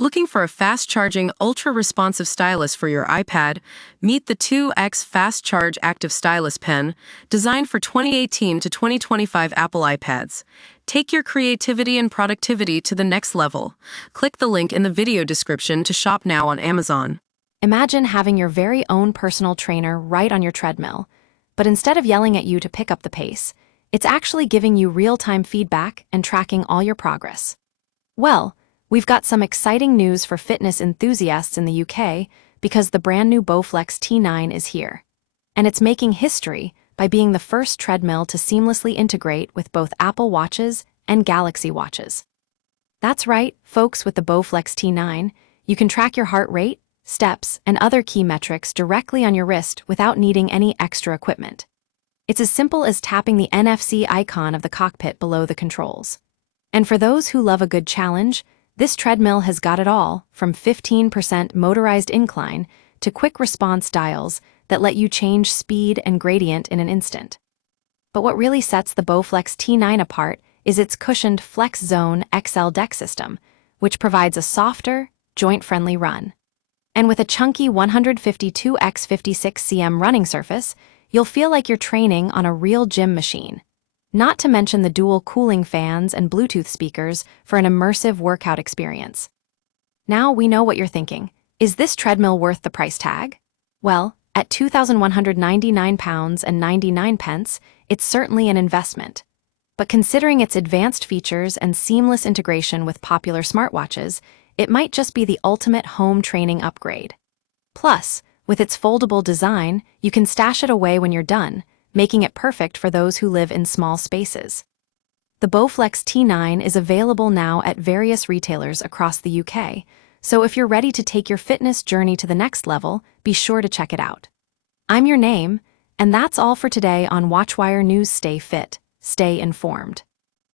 Looking for a fast-charging, ultra-responsive stylus for your iPad? Meet the 2X Fast Charge Active Stylus Pen, designed for 2018 to 2025 Apple iPads. Take your creativity and productivity to the next level. Click the link in the video description to shop now on Amazon. Imagine having your very own personal trainer right on your treadmill, but instead of yelling at you to pick up the pace, it's actually giving you real-time feedback and tracking all your progress. Well, we've got some exciting news for fitness enthusiasts in the UK because the brand new Bowflex T9 is here. And it's making history by being the first treadmill to seamlessly integrate with both Apple Watches and Galaxy Watches. That's right, folks, with the Bowflex T9, you can track your heart rate, steps, and other key metrics directly on your wrist without needing any extra equipment. It's as simple as tapping the NFC icon of the cockpit below the controls. And for those who love a good challenge, this treadmill has got it all, from 15% motorized incline to quick response dials that let you change speed and gradient in an instant. But what really sets the Bowflex T9 apart is its cushioned Flex Zone XL deck system, which provides a softer, joint-friendly run. And with a chunky 152x56 cm running surface, you'll feel like you're training on a real gym machine. Not to mention the dual cooling fans and Bluetooth speakers for an immersive workout experience. Now we know what you're thinking. Is this treadmill worth the price tag? Well, at £2,199.99, it's certainly an investment. But considering its advanced features and seamless integration with popular smartwatches, it might just be the ultimate home training upgrade. Plus, with its foldable design, you can stash it away when you're done, making it perfect for those who live in small spaces. The Bowflex T9 is available now at various retailers across the UK, so if you're ready to take your fitness journey to the next level, be sure to check it out. I'm your name, and that's all for today on Watchwire News. Stay fit, stay informed.